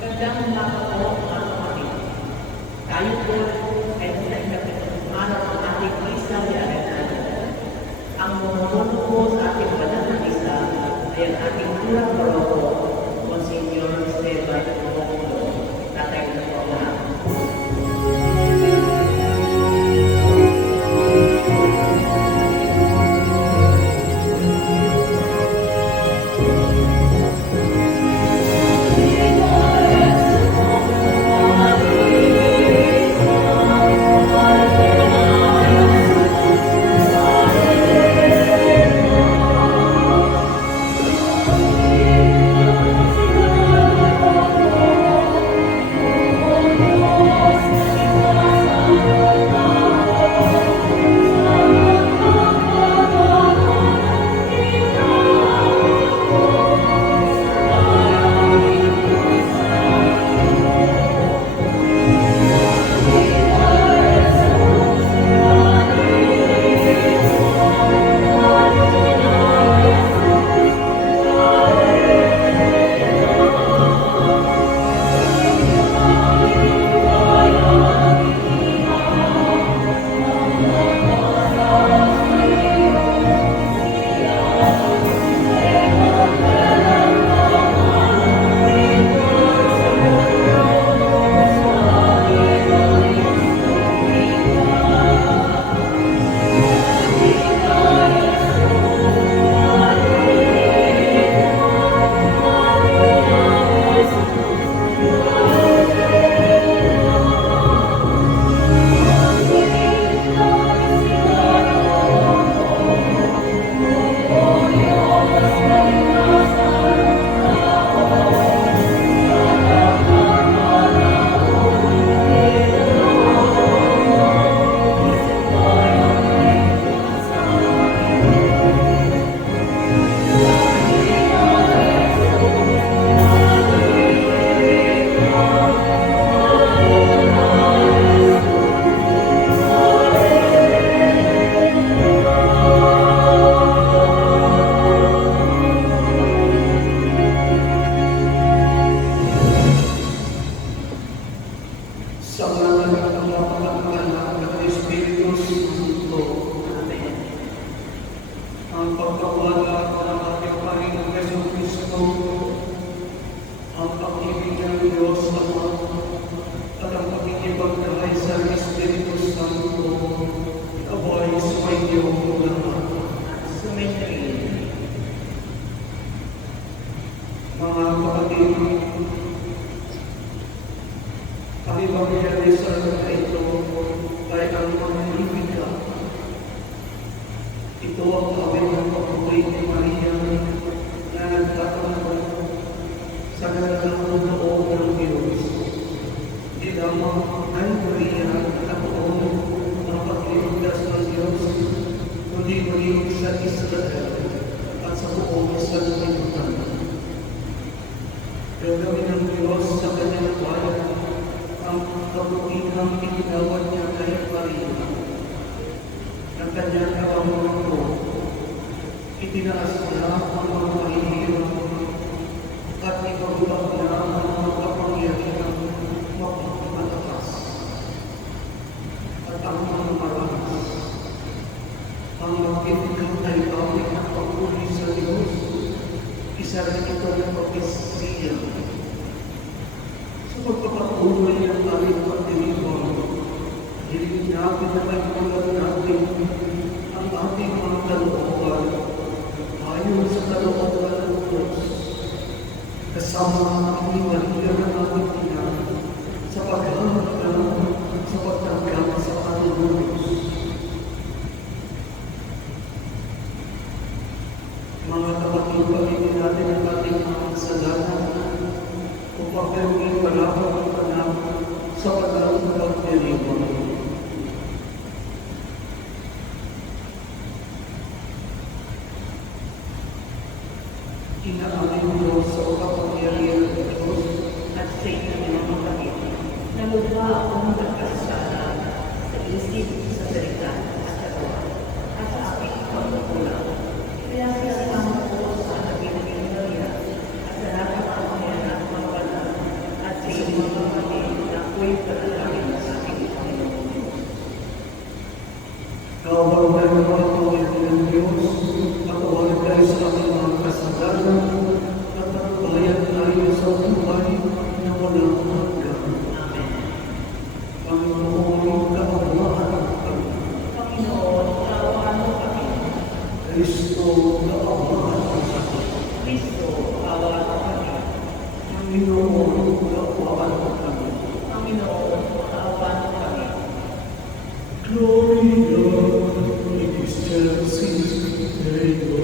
Magandang umaga po mga kapatid. Tayo po ay sa ikapitong araw ng ating misa ni Arenado. Ang mumuno po sa ating banal na misa ay ang ating urang paroko, Monsignor Esteban Ocampo. Tatay na po ang lahat. At awan mo kami. Panginoon, awan mo kami. Glory, Lord, it is justice, they go.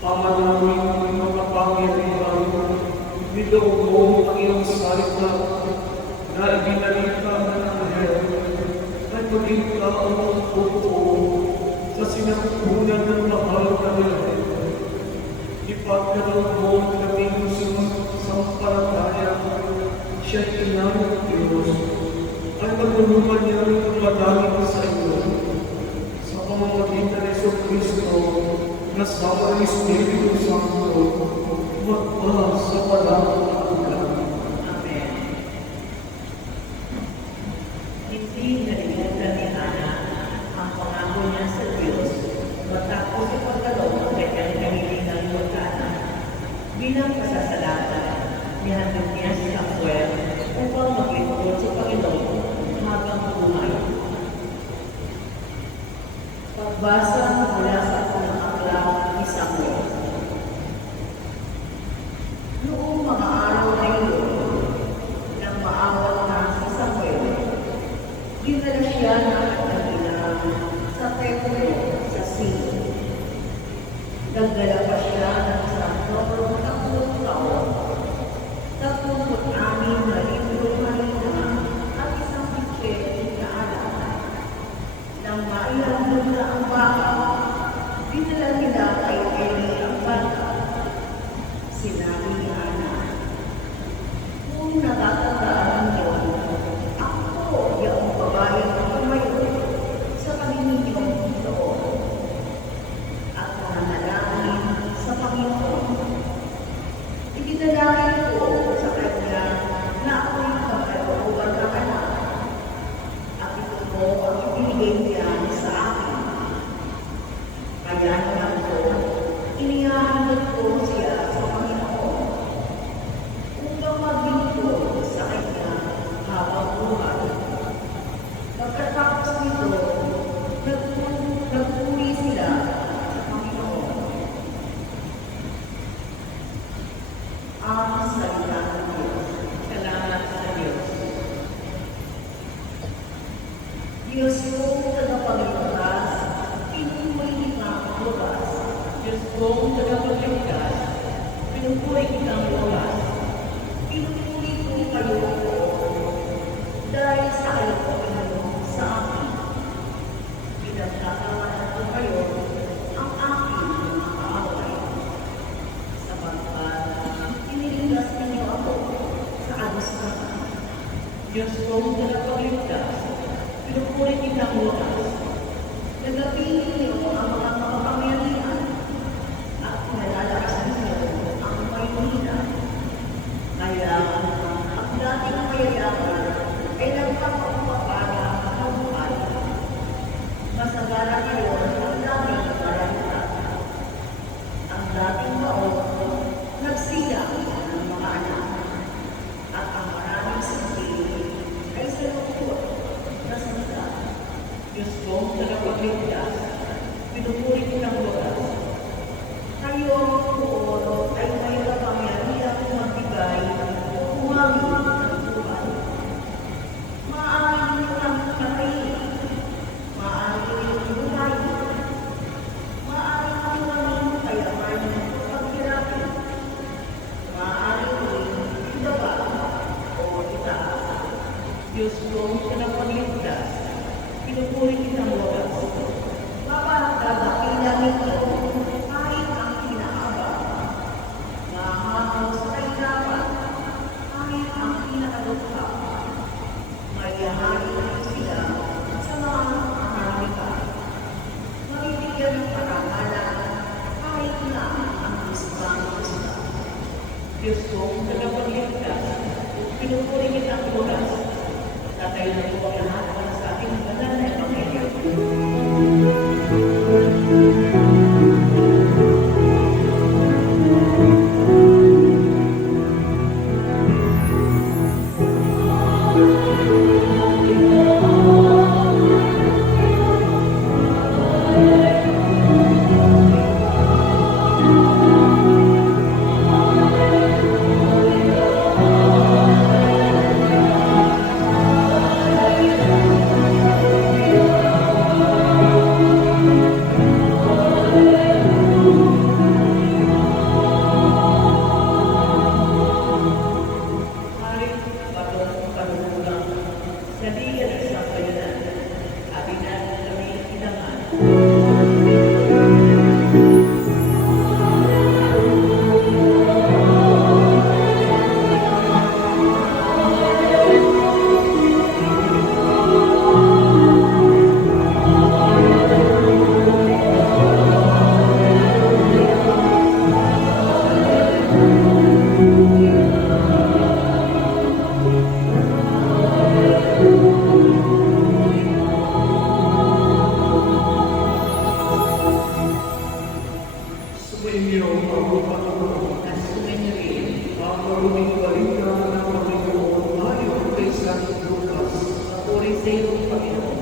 Ama namin makapangyarihan, niloob mo ang iyong salita na ibinalita ng anghel ay maging taong totoo sa sinapupunan ng mahal na Birhen. Ipagkaloob mo ang kaming sampalataya, siya'y ina ng Diyos, ay magulungan niya ng madaming sa iyo. Sa pamamagitan ni Jesucristo, kasama ng Espiritu Santo, magpa sa walang hanggan. Amen. Hindi nalimutan ni Hana ang pangako niya sa Diyos matapos ipagkaloob ang kanyang kahilingang pagkana. Bilang pasasalamat, nihandog niya si Samuel upang maglingkod sa Panginoon habang buhay. Pagbasa mula sa unang aklat ni Samuel. Noong mga araw na iyon, nang maawat na si Samuel, dinala siya ng kanyang ina sa templo sa Silo. Nagdala pa siya ng isang 30 taon, 36 na librong harina at isang pitset na alam. Nang mailalog na ang baka, dinala nila kay Eli ang bata. Sinabi ni Hana, kung natatandaan niyo, ako yung babae na tumayo sa panininyo doon at nanalangin sa Panginoon. Idinalangin ko sa kanya na ako'y magkalooban ng anak at ito mo ang ibinigay niya sa akin. Kaya naman ko, inihahandog ko siya sa Panginoon upang maglingkod sa kanya habang buhay. Pagkatapos nito, nagpuri sila sa Panginoon. Ang salita ng Diyos. Salamat sa Diyos. Diyos kong tagapagligtas, pinupuri kitang lugas. Diyos kong tagapagligtas, pinupuri kitang lugas. Pinupuri ko kayo dahil sa kayo ko pinanong sa akin. Pinagkakawalan ko kayo ang aking mga kaaway. Sapagkat iniligtas ninyo ako sa agustahan. Diyos kong tagapagligtas, pinupuri kitang lugas. Nagapili niyo ang mga makapangyarihan at nalalakasan niyo ang may mahina. Kaya ang dating mayayaman ay nagpapapapala ng buhay. Masagara ngayon ang dating maranta. Ang dating maot, nagsilang ng mga anak. At ang maraming sindi ay salukot na salita. Diyos kong tagapagligtas, pinupuri kitang lugas. Kayo poon ay may kapangyarihan magbigay o umami ng buhay. Maaari niyo ang patayin, maaari niyo buhayin, maaari niyo ang kayamanin o paghirapin, maaari niyo ibaba o itaas. Diyos kong tagapagligtas, pinupuri kitang lugas. Mapagdadakilan ninyo kahit ang pinahaba. Mahahaw sa kahirapan kahit ang pinakadukha. Mayayahain niyo sila sa mga kaharamitan. Mabibigyan ng parangalan kahit na ang isang gusto. Diyos kong tagapagligtas, pinupuri kitang lugas. Tatayo na po ang lahat para sa ating banal na Ebanghelyo. Sumainyo ang Panginoon. at sumainyo rin Ang maruming balita ng Panginoon ayon kay San Lucas. papuri sa iyo, Panginoon.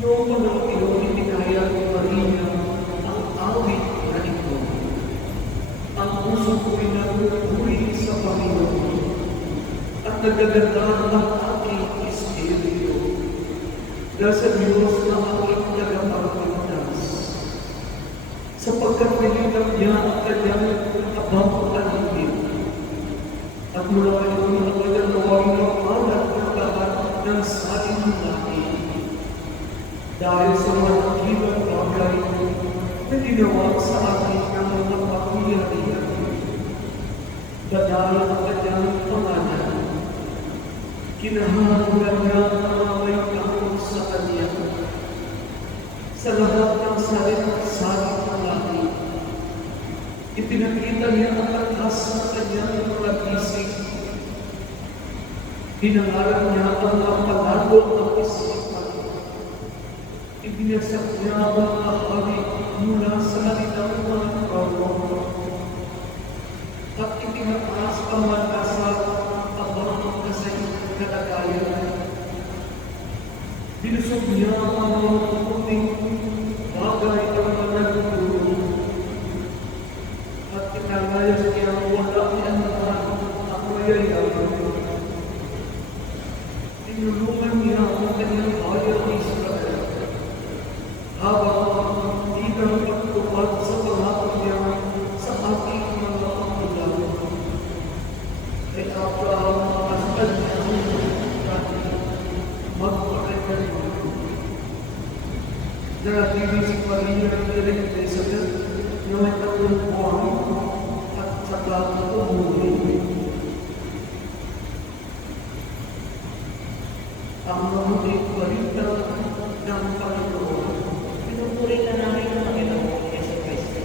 Noong panahon iyon, itinaya ni Maria ang awit na ito. Ang puso ko'y nagpupuri sa Panginoon at nagagandaan ang aking espiritu dahil sa Diyos na aking tagapagligtas. Sapagkat nilinaw niya ang kanyang abang alipin. At mula ngayon ang kanyang nawawin ng alat ng lahat ng saling laki. Dahil sa manakilang bagay na ginawa sa akin ng mga kapangyarihan. Dahil ang kanyang pangalan, kinahanglan niya ang may takot sa kanya. Sa lahat ng salit-salit ng langit, ipinakita niya ang lakas ng kanyang mga bisig. Hinangarap niya ang napalalo ng isipan. Ibinagsak niya ang mga hari mula sa kanilang mga trono. At itinaas ang matasag abang sa kalagayan. Binusog niya ang mga puting bagay ang mga nagtulong. At italayas niya ang wala niya ang mayayaman. Tinulungan niya ang kanyang bayan ng Israel. Habang hindi na pagtupad sa pangako niya sa ating mga magulang. Kay Abraham at kanyang magpakailan. Nanatili si Maria ng Elizabeth na may 3 buwan at saka umuwi. Ang mabuting balita ng Panginoon. Pinupuri ka namin ang Panginoon Yesu Kristo.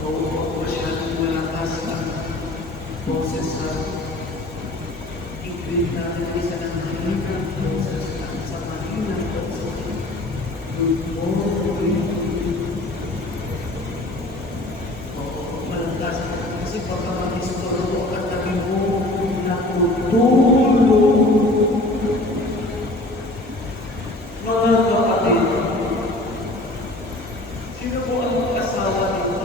Oo, masyadong malakas ang boses sa Igrid natin isa ng mahinang boses at sa mahinang boses. good morning. Oo, malakas. Kasi baka mag-istoro at tabi mo na Tulong. Mga kapatid, sino po ang asawa nito?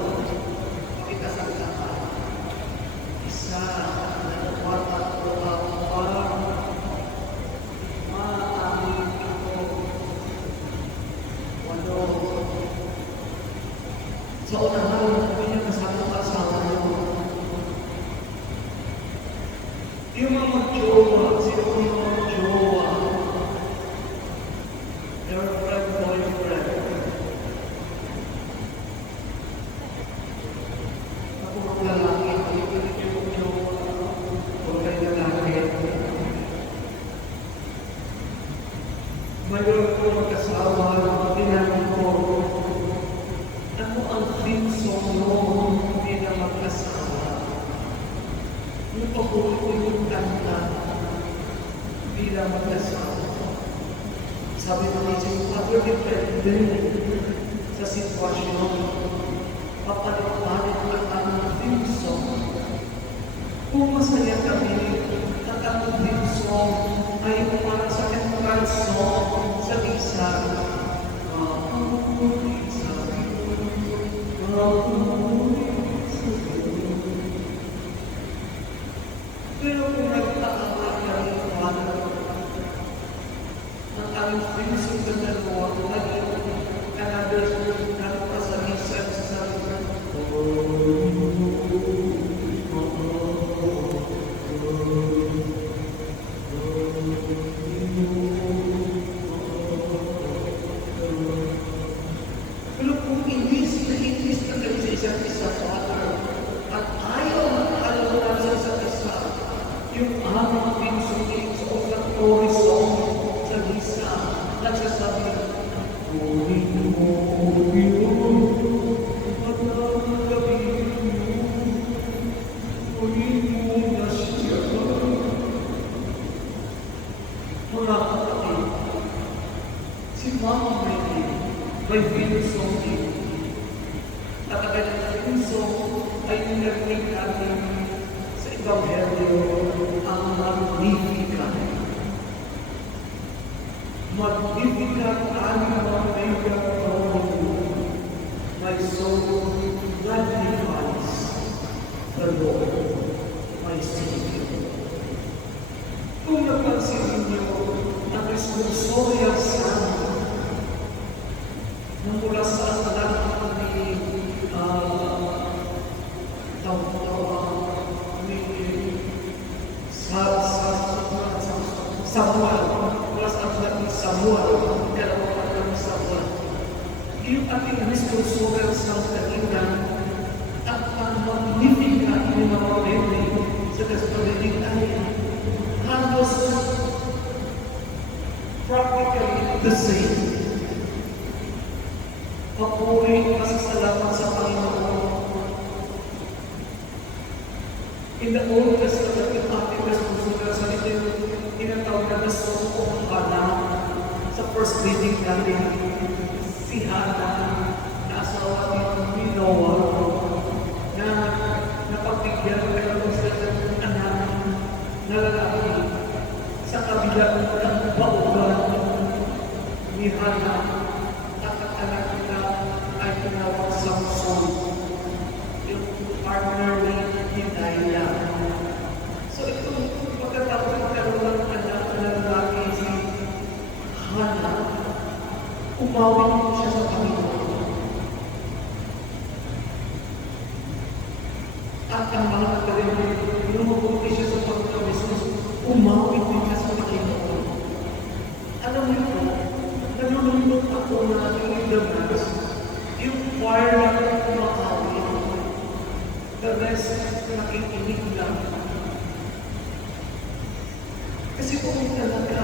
pakikasal ka pa. Isa na nawatat ko ang parang maaamin ako. Walo. Sa unahan, kami niya kasama ang asawa niyo. Yung mga jowa, sino po yung mga jowa? Girlfriend, boyfriend. Ako ang lalaki, pag-ibig yung jowa. Huwag kayo lalaki. Mayroon po mag-asawa, tinanong ko, ano ang theme song mo bilang mag-asawa? Yung paborito ko yung kanta bilang mag-asawa. Sabi ng isip, Father, depende sa sitwasyon. Papalit-palit ang aming theme song. Kung masaya kami, at ang theme song ay para sa entrance song sa misa. Mapulit sa Diyos, mapulit sa Diyos. Pero kung nagtatawa kami, Father, ang aming theme song na dalawa, naging another kanta sa misa sa pero kung inis na kami sa isa't isa, Father, at ayaw makakalaman sa isa't isa, yung aming pinsulit sa offertory song sa misa, nagsasabi, Kunin mo, Panginoon, at ang gabi mo, kunin mo na siya. Mga kapatid, si Mama Mary may filosofi at ang kanyang filosofi ay narinig natin sa Ebanghelyo ang Magnificat. Magnificat anima mea Domini, my soul magnifies the Lord, my Savior. Kung napansin ninyo ang responsoria sana na mula sa anak ni Samuel, mula sa anak ni Samuel, dalawang anak ni Samuel. Yung ating responsoria sa kanina at ang Magnificat ni Mama Mary sa Gasparinig ay halos practically the same. Papuri, pasasalamat sa Panginoon. In the Old Testament, yung ating responsibilidad sa ito, tinatawag na Song of Hannah. Sa first reading natin, si Hannah, na asawa ni Noah, na napagbigyan ng anak na lalaki sa kabila ng baugan ni Hannah at ang anak nila ay tinawag Samson, yung partner ni Delilah. So ito, pagkatapos magkaroon ng anak na lalaki si Hannah, umawit siya sa Panginoon. At ang mga kagaling, lumabot siya sa Panginoon Jesus, umawit din siya sa Panginoon. Alam niyo po, nalulunod ako na yung Damas, yung choir na kumakawin, the rest nakikinig lang. Kasi kung talaga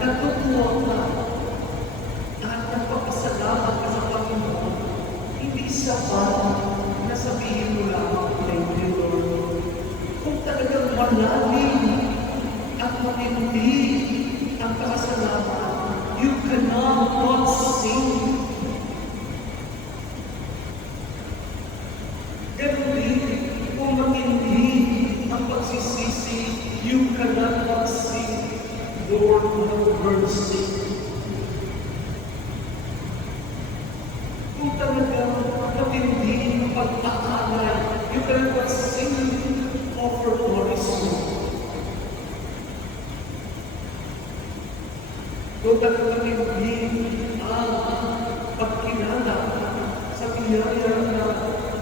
natutuwa ka at nagpapasalamat ka sa Panginoon, hindi sapat na sabihin mo lang, thank you Lord. Kung talagang malalim at matindi ang pasalamat, you cannot not sing. Ganun din, kung matindi ang pagsisisi, you cannot not sing, Lord, have mercy. Kung talagang matindi ang pag-aaral, you cannot not sing, offer glory song. Kung talagang hindi ang pagkilala sa biyaya na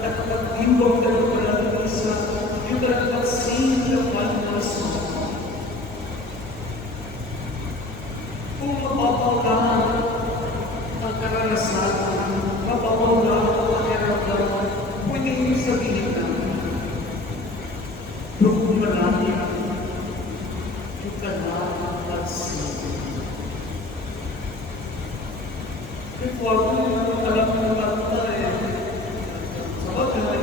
nakapag-imbang ka ng maraming isa, yung talagang sing the final song. Kung mababaw lang ang karanasan, mababaw lang ang pakiramdaman, pwede nyo sabihin lang, kung marami, you cannot sing. Before ko alam mo naman sa bagay,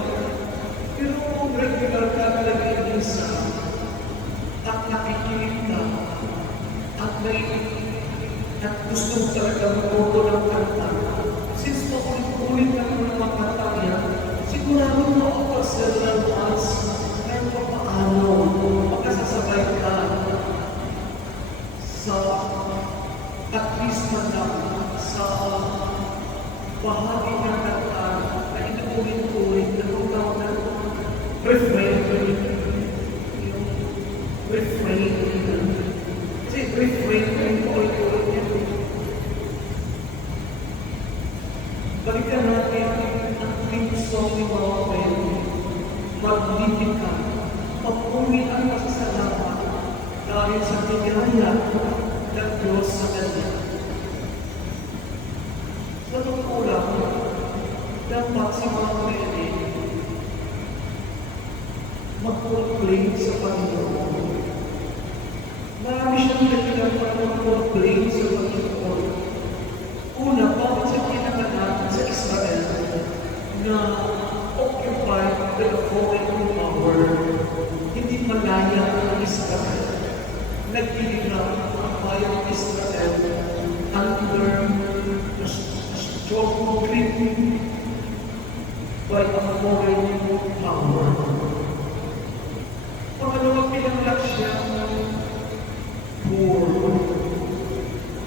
pero kung regular ka talaga isa at nakikinig ka at gusto mo talaga mabuto ng kanta, since paulit-ulit ka ng mga kanta yan, sigurado mo ako several months kahit pa paano makasasabay ka sa at least man lang sa bahagi ng kanta na inuulit-ulit na tawag na refrain. Yung refrain. Kasi refrain na yung ulit-ulit yan. Balikan natin ang theme song ni Mama Mary, Magnificat. Papuri ang pasasalamat dahil sa biyaya ng Diyos sa kanya. Sa totoo lang, dapat si Mama Mary mag-proclaim sa Panginoon. Marami siyang dahilan para mag-proclaim sa Panginoon. Una, bakit siya pinanganak sa Israel na occupied by a foreign power? Hindi malaya ang Israel. Naghihirap ang bayan under a strong grip by a foreign power. Pangalawang pinanganak siya poor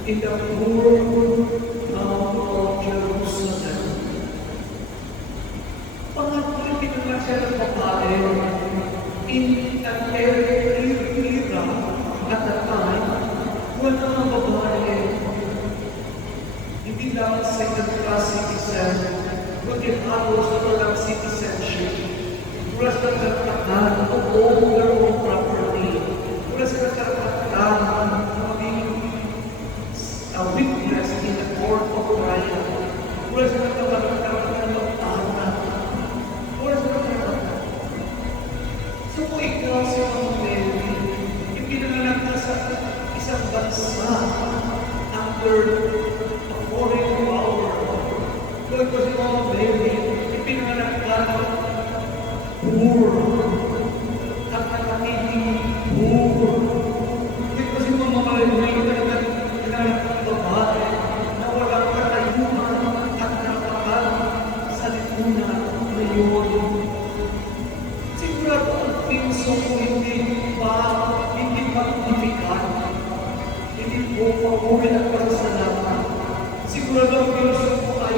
in the poor town of Jerusalem. Pangatlo, pinanganak siya ng babae in an era at the time when ang babae hindi lang second class citizen, kundi halos na walang citizenship. Wala sa karapatan to own their own property. Wala sa karapatan maging a witness in a court of trial. Wala sa karapatan mag-anak. Wala sa karapatan. So kung ikaw si Mama Mary, ipinanganak na sa isang bansa under a foreign power. Kung ikaw si Mama Mary, ipinanganak ka poor at nakatiling poor. Kung ikaw si Mama Mary, ipinanganak ng babae na walang katayuan at karapatan sa lipunan ngayon. Sigurado ang pinso ko hindi magnifikan, hindi po pauwi at pasasalamat. Sigurado ang pinso ko ay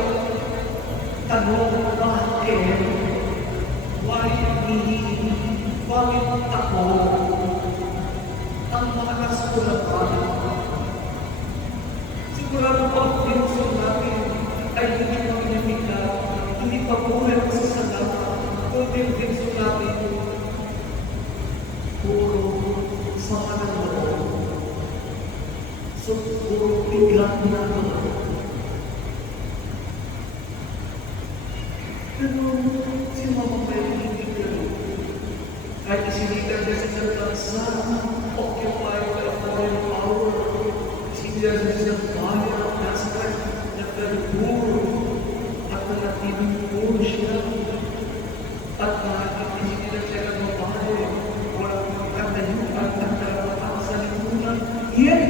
tanong, bakit? Why me? Bakit ako? Ang mga nasulapan. Sigurado ang pinso natin ay hindi magnifikan, hindi pauwi at pasasalamat. Kundi ang pinso natin puro sama ng loob. So, puro bigat na loob. Pero, si Mama Mary hindi gano'n. Kahit isinitan niya sa isang bansa, occupied by a foreign power, isinitan niya sa isang bayan, Nazareth, nagkalibur, at nanatiling poor siya. At isinitan siya ng babae, walang magkatayuan at karapatan sa lipunan. Yet,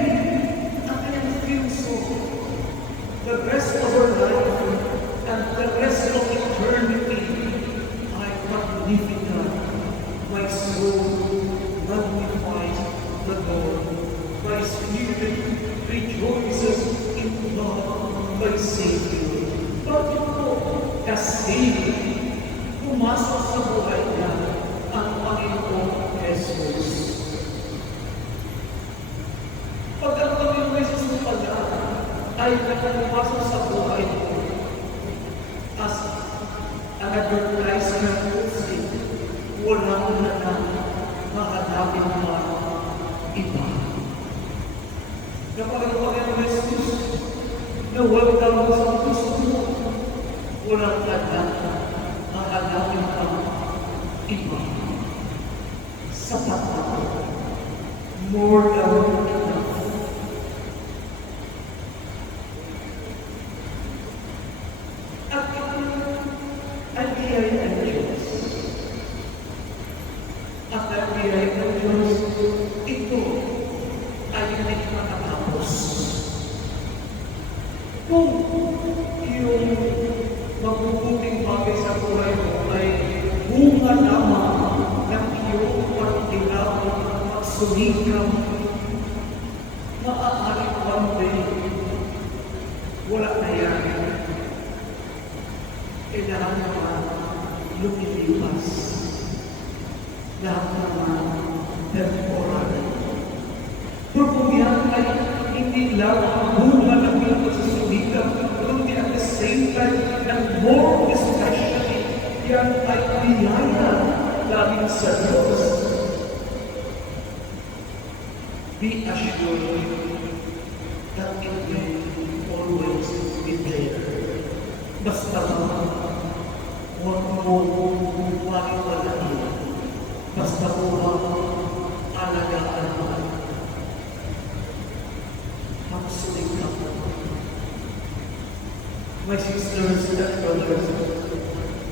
ang kanyang pinso, the rest of her life, and the rest of eternity, ay magnificat. My soul magnifies the Lord. My spirit rejoices in God, my Savior. Bakit po? Kasi pumasok sa buhay niya ang Panginoong Jesus. Pag ang Panginoong Jesus pala ay nakapasok sa buhay niya as an advertisement posting, walang na mahanapin pa iba. Kapag ang Panginoong Jesus na welcome mo sa puso mo, walang na mahanapin pa iba. Sapat na more than enough. At ang biyaya ng Diyos. At ang biyaya ng Diyos, ito ay hindi matatapos. Kung yung mabubuting bagay sa buhay mo ay bunga lamang ng iyong pagtinaw, magsumikap, maaaring one day, wala na yan. Kailangan naman lumilipas. Lahat naman temporal. Pero kung yan ay hindi lang bunga ng iyong pagsusumikap, kundi at the same time, ng more especially, yan ay biyaya galing sa Diyos. Be assured that it will always be there. Basta huwag mo waliwalain. Basta huwag alagaan mo. Magsulikap. My sisters and brothers,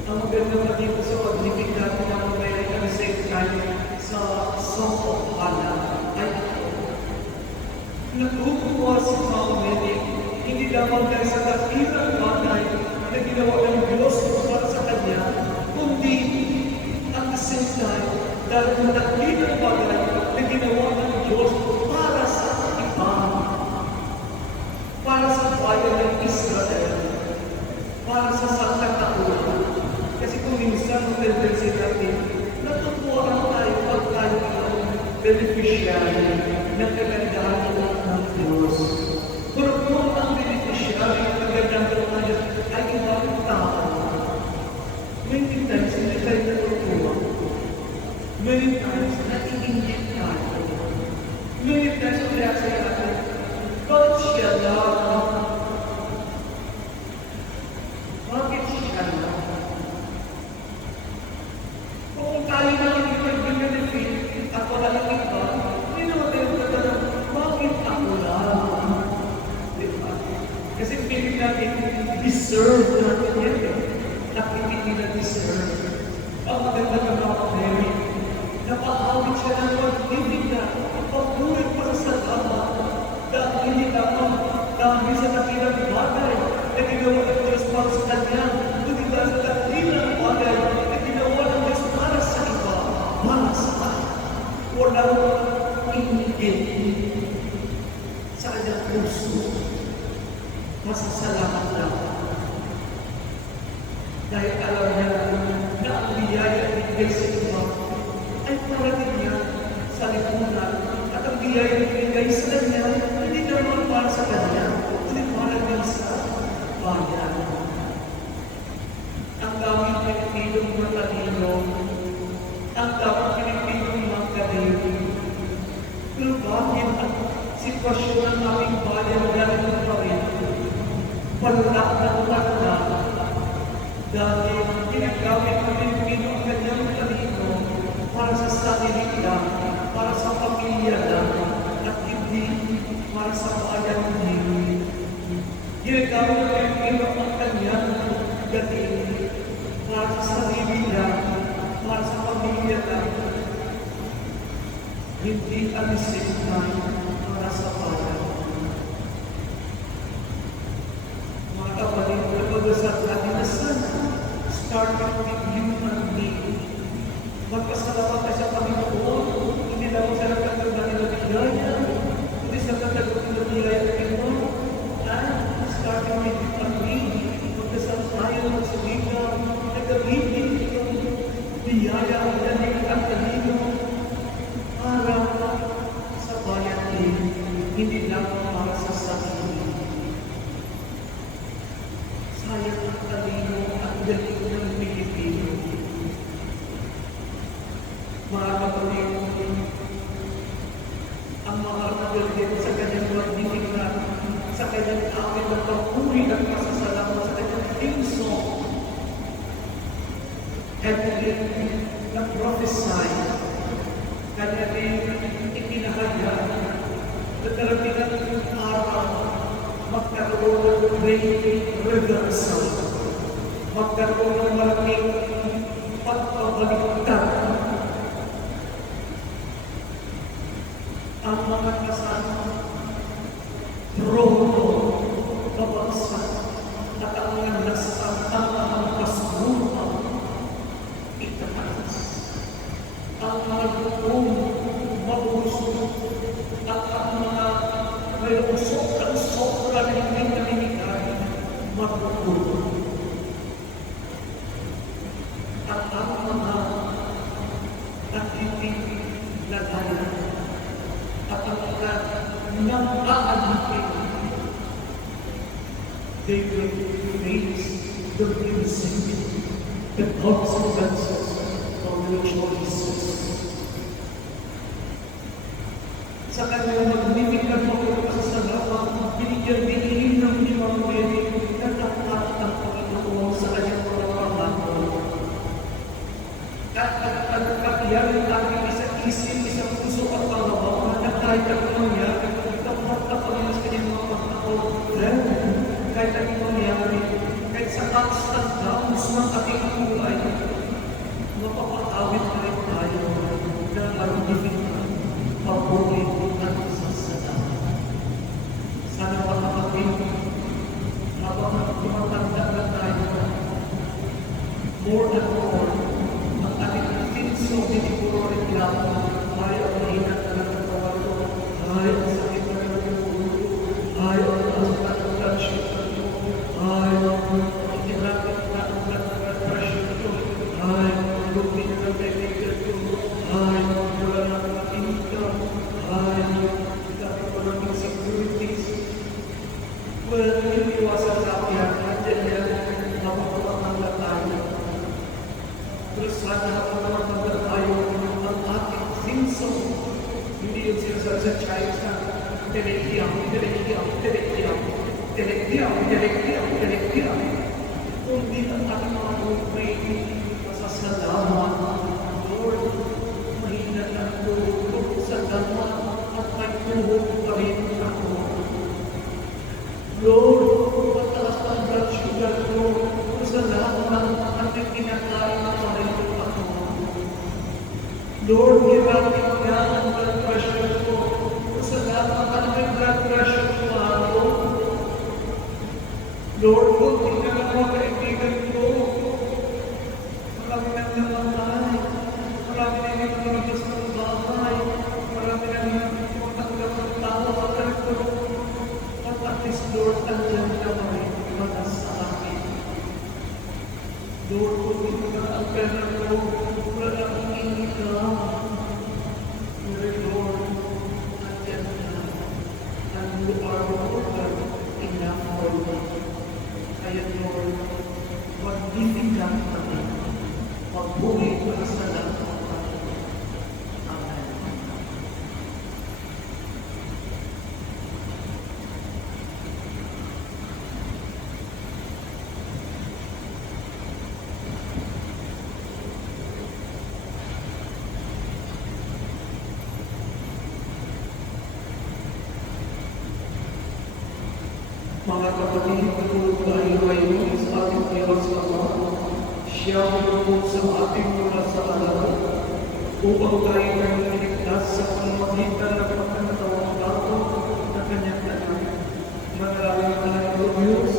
ang magandang dito sa pagnifikat ng Amerika at the same time sa Song of Hannah ay ito. Natutuwa si Mama Mary hindi lamang dahil sa dakilang bagay na ginawa ng Diyos para sa Kanya, kundi at the same time, dahil sa dakilang bagay na ginawa ng Diyos para sa iba, para sa bayan ng Israel, para sa sangkatauhan. Kasi kung minsan ang tendency natin, natutuwa tayo pag tayo ang beneficiary ng kagandahan ng Diyos. Pero kung ang beneficiary ng kagandahan ng Diyos ay ibang tao, many times hindi tayo natutuwa. Many times naiinggit tayo. Many times ang reaction natin, bakit siya lang? Bakit siya lang? Kung tayo na nag-benefit at wala ng iba, hindi naman tayo tatanong, bakit ako lang? Diba? Kasi feeling natin, deserve natin yan eh. Nakikiti na deserve. Ang maganda ng mga Mary, napakawit siya ng pag-ibig na pagpulit pa sa salamat dahil hindi lamang dahil sa dakilang bagay na ginawa ng Diyos para sa Kanya, kundi dahil sa dakilang bagay na ginawa ng Diyos para sa iba, para sa Kanya. Walang inigit sa Kanyang puso. Masasalamat lang. Dahil alam niya na ang biyaya ibigay sa iba ay parating niya sa lipunan at ang biyaya ibigay sa Kanya hindi naman para sa Kanya, kundi para din sa bayan. Ang daming Pilipinong matalino, ang daming Pilipinong magkadino. Pero bakit ang sitwasyon ng aming bayan ganito pa rin? Palak ng palak. Dahil ginagamit ng Pilipino ang kanyang talino para sa sarili lang, para sa pamilya lang, at hindi para sa bayan din. Ginagamit ng Pilipino ang kanyang galing para sa sarili lang, para sa pamilya lang, hindi alisin para sa bayan. Mga kapatid, napag-usap natin na sana, starting with you and me. Magpasalamat tayo sa Panginoon, hindi lang sa nagkakaroon ng biyaya, hindi sa nagkakaroon ng biyaya ng Panginoon, and starting with you and me, magpasalamat tayo ng salita, nagamitin itong biyaya ang daling at talino para sa bayan din, hindi lang para sa sarili. Sayang ang talino at galing ng Pilipino. Mga kapatid, ang mga kapatid sa kanyang magdidigat, sa kanyang awit ng pagpuri at pasasalamat sa kanyang theme song, and din na-prophesy, kanya din ipinahaya na darating ang araw magkaroon ng great reversal, magkaroon ng malaking pagpabaliktad. Ang mga kasama, trono, babagsak, at ang mga nasaktan ang pasbuhan, itaas. Ang mga lupong, mabusog, at ang mga mayroong sobra ng hindi naminigay, matutulog. At ang mga natitig na gaya, at ang mga nang-aalipin, they will face the music, the consequences of their choices. Sa kanyang magnifikat mga pasasalamat, binigyan ng limang pwede na tapat ang Panginoon sa kanyang mga pangako. At kapiyan ng ating isang isip, isang puso at pangawa na kahit ang mangyari, tapat ang Panginoon sa kanyang mga pangako. Kahit ang mangyari, kahit sa ups and downs ng ating buhay, mapapakawit na rin tayo ng magnifikat, papuri at more and more, ang ating pinso, hindi puro reklamo, ay, ang mahina na ng katawan ko, ay, ang sakit na ng ulo ko, ay, ang taas na ng blood sugar ko, ay, ang inapit na ang blood pressure ko, ay, ang lumi na ng kaibigan ko, ay, wala na ng income, ay, dami pa ng insecurities. Well, iniwasan natin yan, nandiyan yan, mapapamangla tayo. Pero sana mapapamangla tayo ang ating sinso. Hindi yung sinasabi sa Chinese na telekiyam, telekiyam, telekiyam, telekiyam, telekiyam, telekiyam. Kundi ang ating mga buhay, masasalamat. Lord, mahina na ako, salamat at may tuhod pa rin ako. Lord, mataas ang blood sugar ko, salamat at may kinakain na pa rin ako. Lord, hirapin ka ang blood pressure ko, salamat at may blood pressure ko ako. Lord, kung tingnan ang mga kaibigan ko, marami nang namatay, marami nang nagpapagos ng bahay, marami nang nagpapatanggap ng tao sa karito. At least, Lord, andyan ka rin para sa akin. Lord, kung ito na ang pera ko, wala akong income. Pero Lord, andyan ka. And you are more than enough for me. Kaya Lord, magbibigyan kami. Magbuhay para sa lahat ng kami. Amen. Mga kapatid, tulog tayo ngayon sa ating Diyos Ama. Siya ang lubog sa ating mga sa alam upang tayo nang niligtas sa pamamagitan ng pagkakatawang bago na kanyang anak. Manalangin tayo, O Diyos,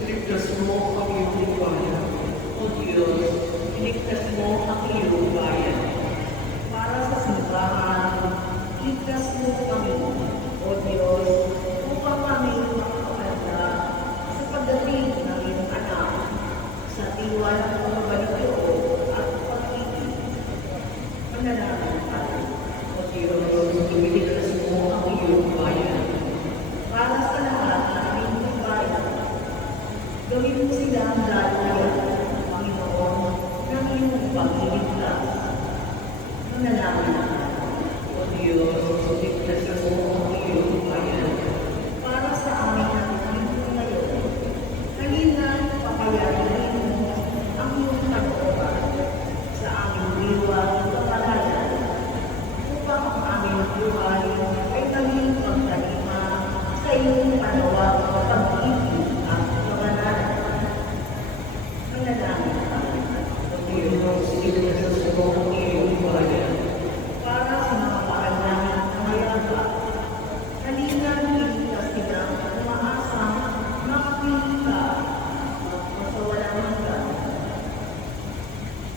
iligtas mo ang iyong bayan. O Diyos, iligtas mo ang iyong bayan. Para sa simbahan, iligtas mo kami, O Diyos, upang kami makakaganda sa pagdating ng iyong anak, sa tiwalang pagbabalito at pag-ibig. Manalangin tayo, O Diyos, iligtas mo ang iyong bayan. Para sa lahat ng aming bayan, gawin mo sila ang dalayan, Panginoon, ng iyong pagliligtas. Manalangin tayo, O Diyos, iligtas mo ang iyong bayan. Para sa aming nagtitinto ngayon, halina't papayarin mo ang iyong kalooban sa aming diwa at kapalaran, upang ang aming buhay ay naging pagtalima sa iyong panawag at pag-ibig at kabanalan. Manalangin tayo, O Diyos, iligtas mo ang iyong bayan. Para sa mga paanangin na mayabang, halina't iligtas sila na umaasang makapiling ka at masawalang hanggan.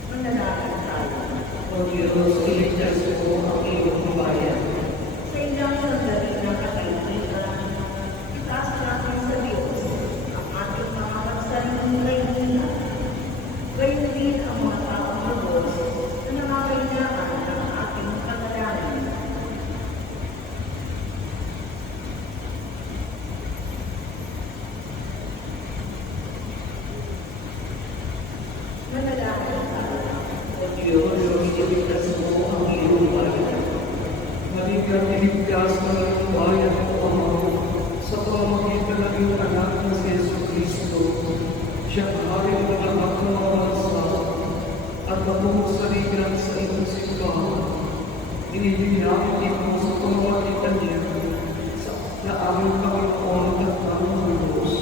Manalangin tayo, O Diyos, iligtas mo ang iyong bayan. sa ilang sandali ng kakaibigan, itaas natin sa Diyos ang ating mga magsariling kaibigan. Gayon din ang mga taong lubos na nangangailangan ng ating panalangin. Manalangin tayo, O Diyos, iligtas mo ang iyong bayan. Halina't iligtas ng iyong bayan, O Ama, sa pamamagitan ng iyong anak na si Jesucristo. Siya ang hari ng lahat ng mga bansa at mabuhos sa ligan sa iyong simbahan. Inilinapit mo sa pamamagitan niya sa aming Panginoon at aming Diyos.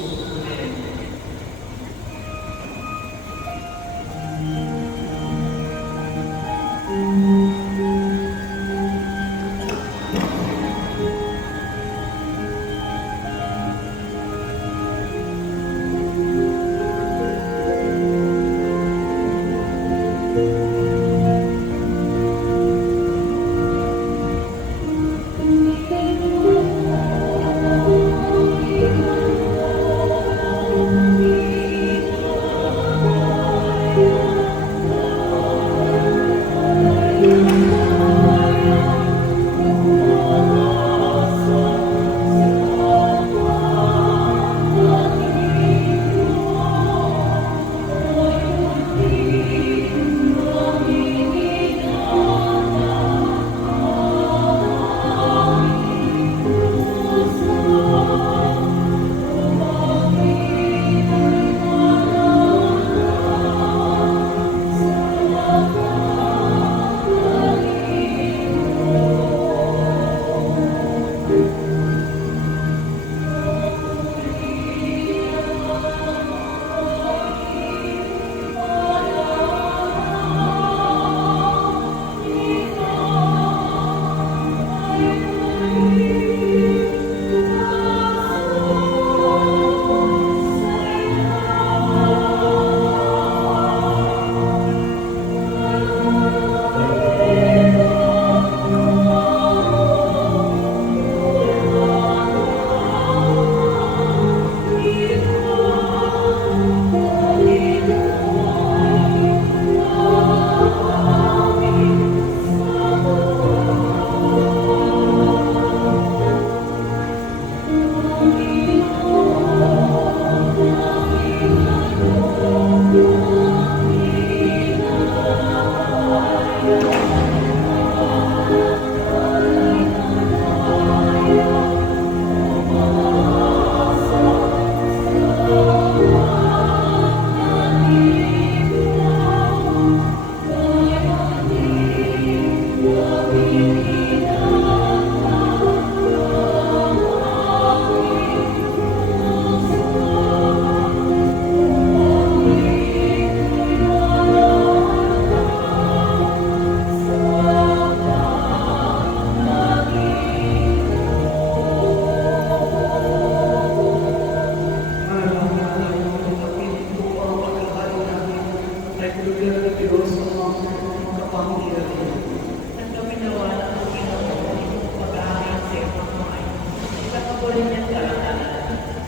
rin niyang kalakalan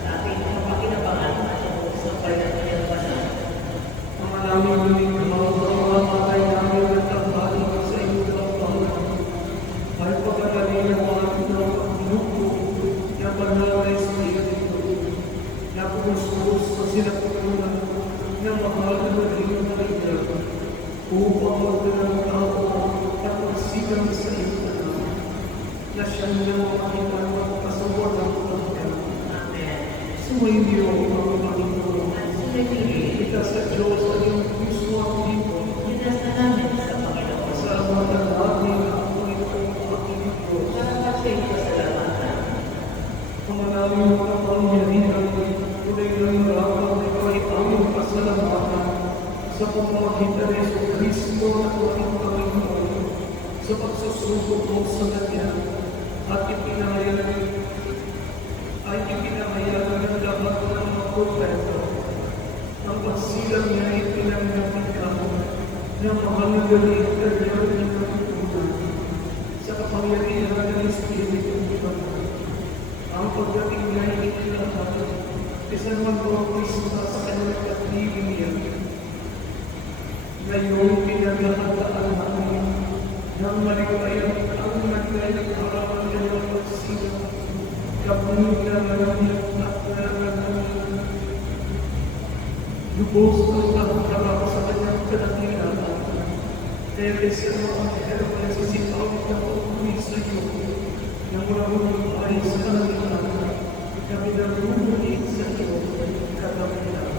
sa ating kapakinabangan at sa bayan niyang banal. Mga namin lumikhaw, mga patay namin at ang balik sa iyong pagpahalan. Ay pagkagaling ng mga pinupo, na banal na Espiritu, na pumustos sa sinapunan ng mahal na Maria Maria, upang magdanang tao at magsigang sa iyong anak, na siyang namakitan at pasawar ng pagkakas. Amen. Sumainyo ang Panginoon. At sumainyo Ika sa Diyos at iyong puso at dito. dinasa namin sa Panginoon. Pasalamatan natin ang Panginoon ating Diyos. Sa pasalamatan. Ang naming mga pangyarihan, tunay na maramang na ikaw ay aming pasalamatan sa pamamagitan ni Yesu Kristo na ating Panginoon sa pagsusubok mo sa Kanya at ipinahayag ng lahat ng mga propeta. Ang pagsilang niya ay pinanggapit ka ng mahal na galing Kanyang pinagkukunan sa kapangyarihan ng Espiritu Santo. Ang pagdating niya ay inilahat isang magbabawisma sa kanyang katlibingan. Ngayon, pinaglahataan namin ng maligayang ang naglalagaraman niya ng pagsilang kapunin na malamig at nalanganan. Lubos ang lahat sa kanyang kadakilaan. Dahil sa mga anghel na sisipaw na pag-uwi sa iyo, na mula ay sa kanilang kami na bumuli sa iyo kadakilaan.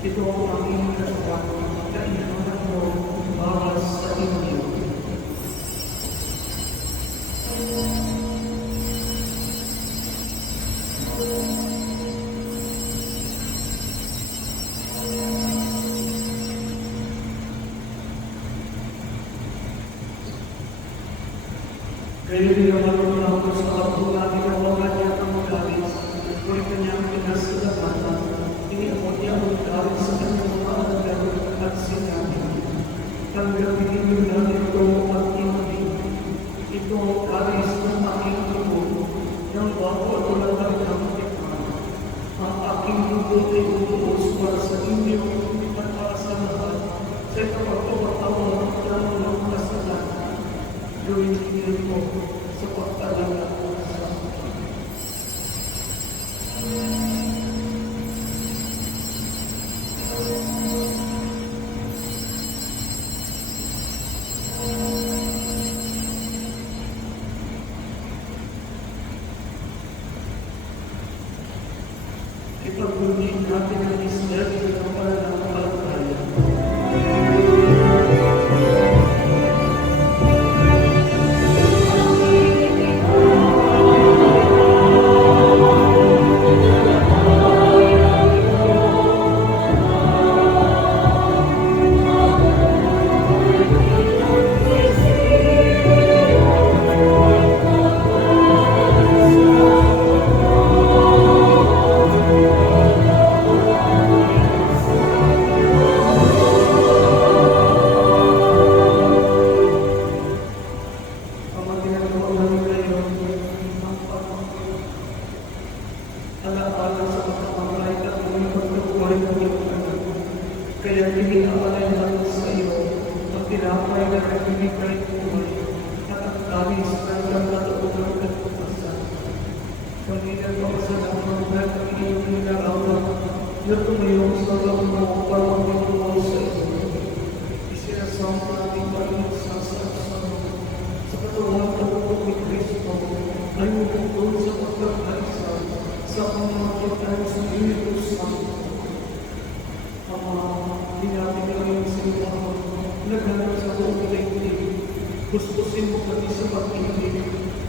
Ito ang aming katawan na inihanap mo para sa inyo. Kaya naman ako sa kapula, ginawa niya ang magalis, kulit kanyang pinasalamatan, iniamot niya ang galit sa kanyang mga alagad at sinabi, tanggapin niyo na ito at hindi. Ito ang galis ng aking dugo, ng bago at walang kanyang tipan. Ang aking dugo ay utuos para sa inyo at para sa lahat, sa ikapagpapatawa ng mga kasalanan. Gawin niyo ito sa pagtalala sa akin. Ipagbunin natin ang misteryo ng pananampalataya. na tumayo sa loob mo para magtutulong sa iyo. Isinasama natin maraming sasama sa katawan at utot ni Kristo ay mututol sa pagkakaisa sa pamamagitan sa Espiritu Santo. Ama, hinabi ka rin sa iyo, naghanap sa buong daigdig. Gustusin mo kami sa pag-ibig,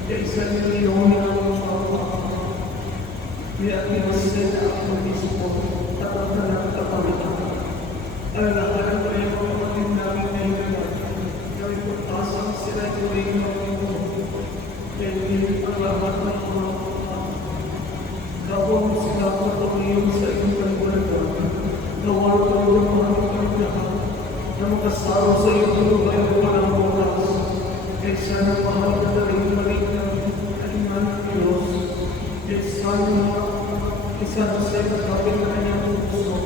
kaya isa niliyon ang mga Niyakimasin ang mismo at ang tanang kapalitan. Alalahanan tayo mga kapatid namin na hinagat. Kami pagpasang sila tuloy ng Panginoon. Kaya hindi ang lahat ng mga gawang sila patuloy sa iyong kalibalagan. Nawala ko ng mga kalibalagan na makasaro sa iyong lugar ng walang oras. Kaya sana mahal na rin maliit ng kainan ng Diyos. Kaya sana isa sa kapit na kanyang puso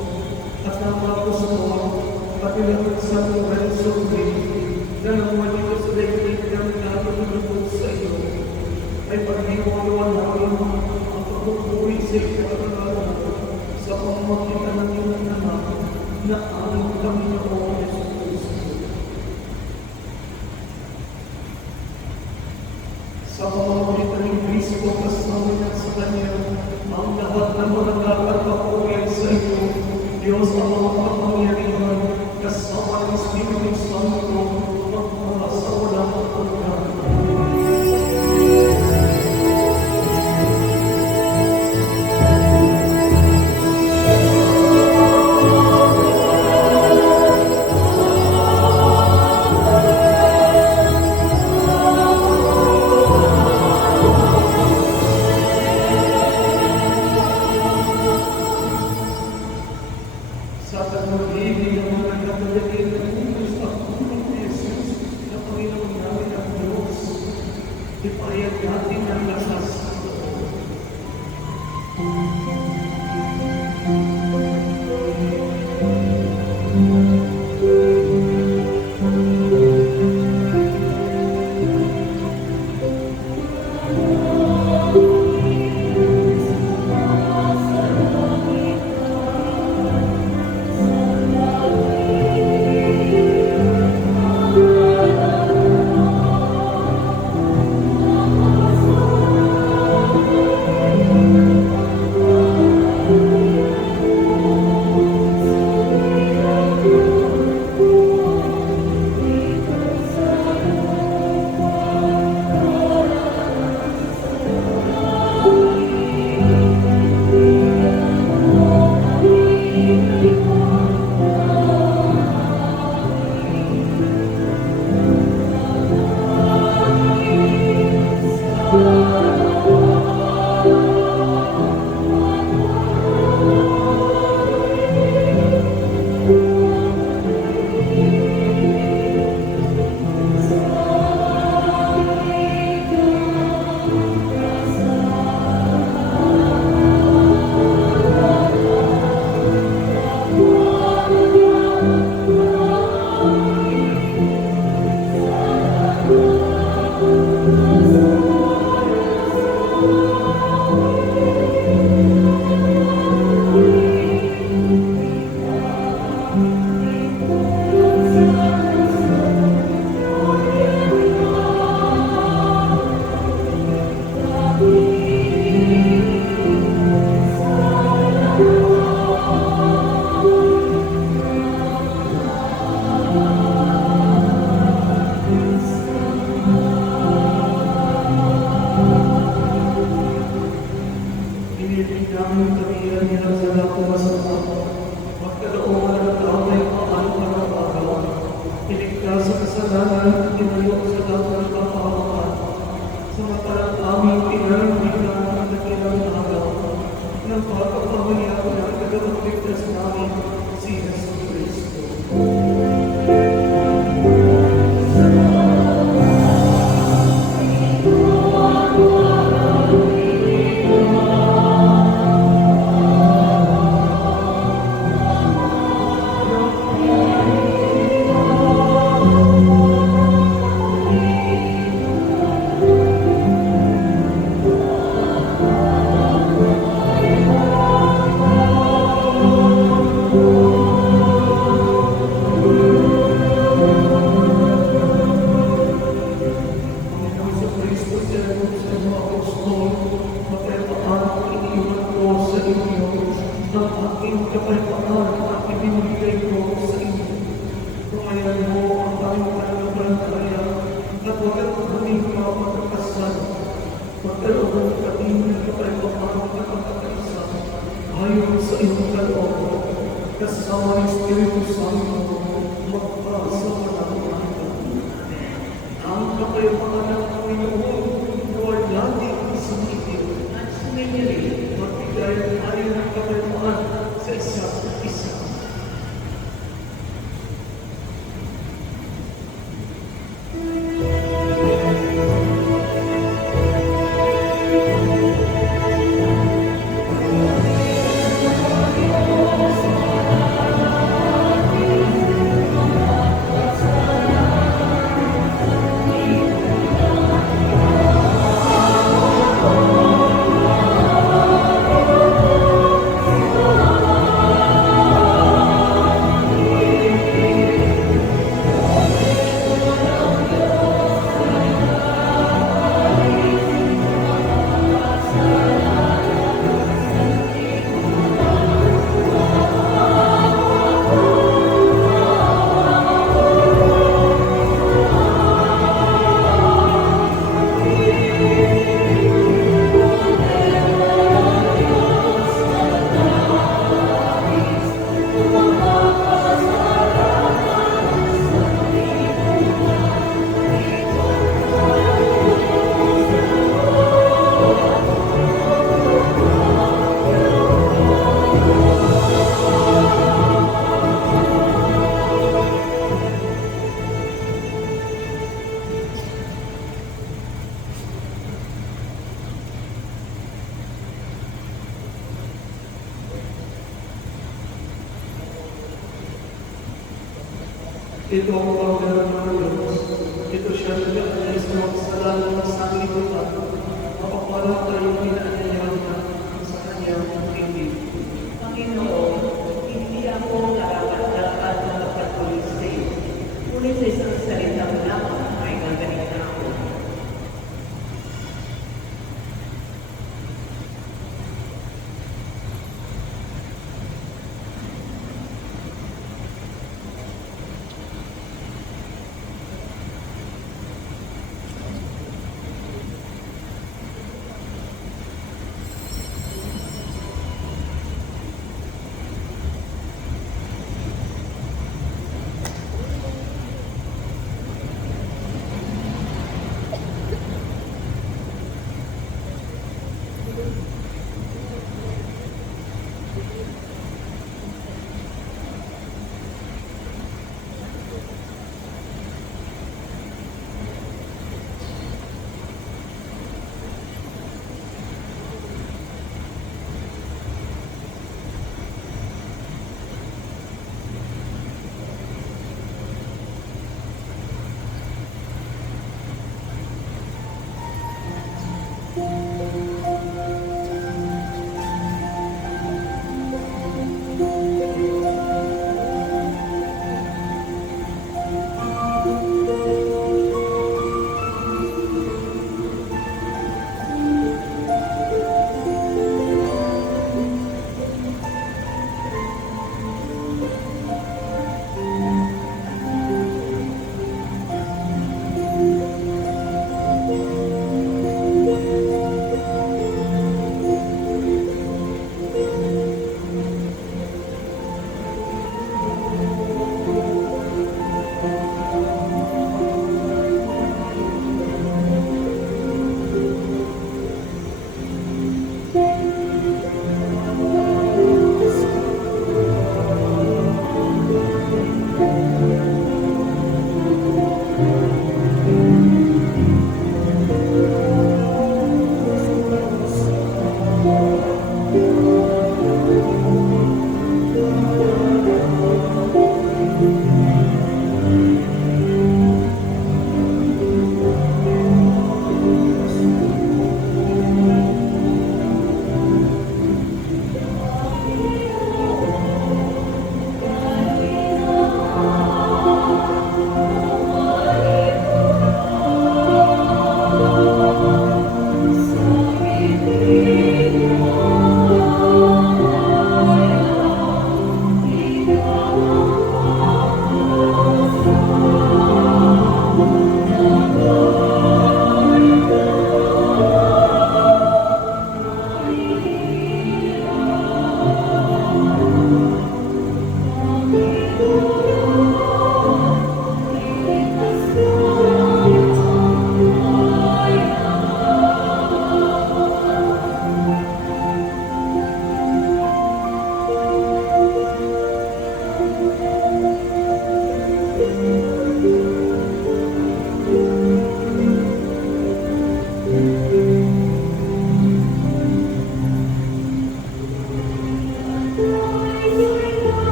at ang mga gusto at ilapit sa mga sumbi na naman dito sa daigdig ng nakalulubog sa iyo ay paghiwaluan namin ang pagpupuri sa iyo sa pamamagitan ng iyong anak na aming Panginoon Jesus. Sa pamamagitan ng Kristo kasama niya sa Kanya ang lahat ng mga at papurihan sa iyo, Diyos ang mga kapangyarihan, kasama ng Espiritu Santo, magmula sa walang hanggan. Ipahayag natin ang lasas ng loob. apostol, kapayapaan ang iniwan ko sa inyo, ang aking kapayapaan at ibinibigay ko sa inyo. Tumayan mo ang aming pananampalataya at huwag ang aming mga pagkakasal. Magkaroon kami ng kapayapaan at pagkakaisa ayon sa iyong kalooban, kasama ng Espiritu Santo, magpasalamat. Ang kapayapaan ng Panginoon huwag laging sumigil At sumingili. magbigay tayo ng kapayapaan sa isa't isa. Ito ang panggalan ng Diyos. Ito siya na nag-alis na magsalanan ng sanlibutan. Mapapala tayo pinaanyayahan sa kanyang tingin. Panginoon, hindi ako karapat-dapat na magpatuloy sa iyo. Ngunit sa isang salita mo lamang ay gagaling na ako.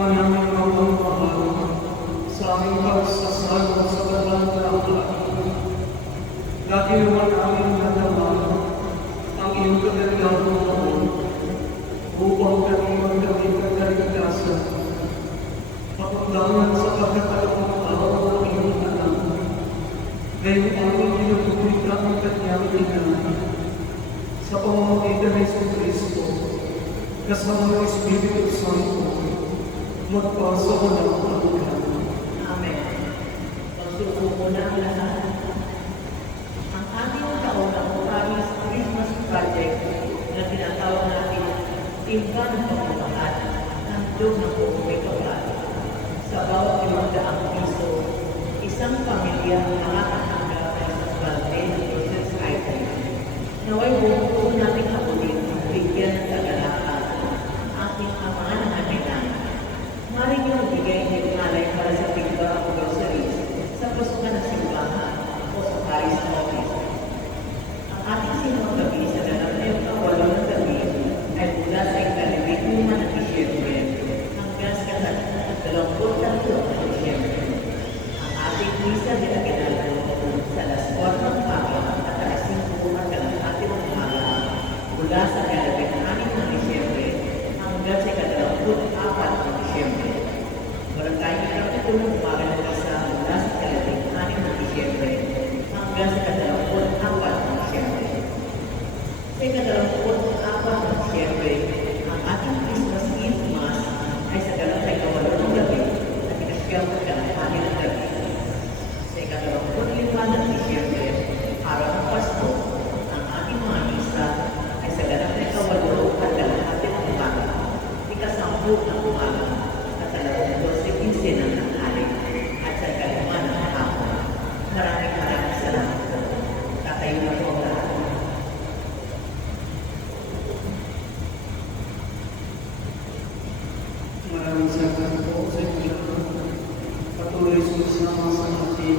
Ama namin mapagmahal sa aming pagsasalo sa banal na aklat. Dati naman aming nadama ang iyong kagandang noon upang kami magkamit ng kaligtasan. Kapaglangan sa pagkakalaong tao ng iyong anak. Ngayon aming pinupulita ang kanyang ina sa pamamagitan ng Jesucristo kasama ng Espiritu Santo magpasa ko ng pagkakas. Amen. Pagsuko mo na ang lahat. Ang ating taon Paris Christmas Project na tinatawag natin Timba ng Pagmamahal ng Diyos ng Buong Kawan. Sa bawat 500 piso, isang pamilya ang makakatanggap ng isang balde ng groceries item. Naway buong natin kapunin ang bigyan ng kagalakan ating ama ng kanilang. Maring yung bigay ng alay para sa timba o groceries sa pasukan ng simbahan o sa Paris office. Ang ating sinuwang gabi sa ganap na yung kawalo ng gabi ay mula sa ikalibig lima ng Disyembre hanggang sa 23 ng Disyembre. Ang ating misa de Aguinaldo sa alas 4 ng umaga at alas 5 at kalahati ng umaga mula sa ikalibig 6 ng Disyembre hanggang sa 24 ng Disyembre. Meron tayong ikatulong umaga ng misa mula sa ikalibig 6 ng Disyembre hanggang sa 24 ng Disyembre. Sa 24 ng Disyembre, ang ating Christmas Eve Mass ay sa ganap ay kawalo ng gabi at ikasyam at kalahati ng gabi. Sa 25 ng Disyembre, araw ng Pasko, ang ating mga misa ay sa ganap ay kawalo at kalahati ng umaga, ikasampu ng umaga, at 12:15 ng tanghali, at sa ikalima ng hapon. Maraming salamat po. Tatayo na po ang lahat. Maraming salamat po sa inyo. Patuloy sumasama sa atin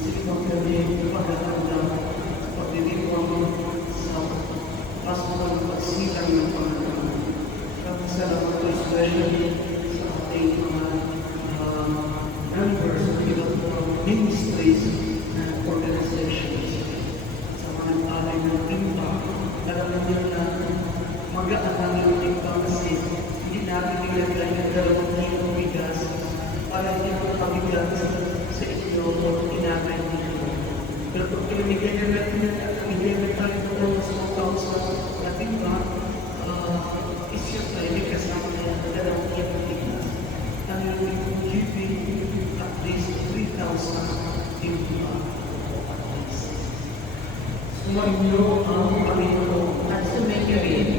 sa ibang gabi pagkakanda sa pagdidipang sa pasukan ng pagsilang ng Panginoon. Maraming salamat po especially sa ating mga members of iba't ibang ministries and organizations. Sa mga alay ng timba, alam niyo na magaan ang iyong timba kasi hindi natin nilagay ng 2 kilong bigas para hindi po mabigat sa inyo o kinakain ninyo. Pero kung pinamigay na natin tayo ng 1,000 na timba, isip tayo may kasama na yung 2 kilong bigas. Ang iyong giving at least 3,000 timba. Sumainyo ang Panginoon At sumainyo rin.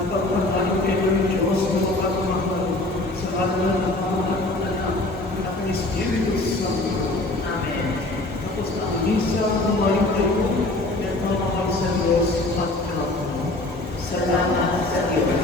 ang pagpapalong kayo ng Diyos ng mapagmahal sa kanila ng mga anak at ng Espiritu Santo. Amen. Tapos na ang misa, humaling kayo at mamahal sa Diyos at kapwa. Salamat sa Diyos.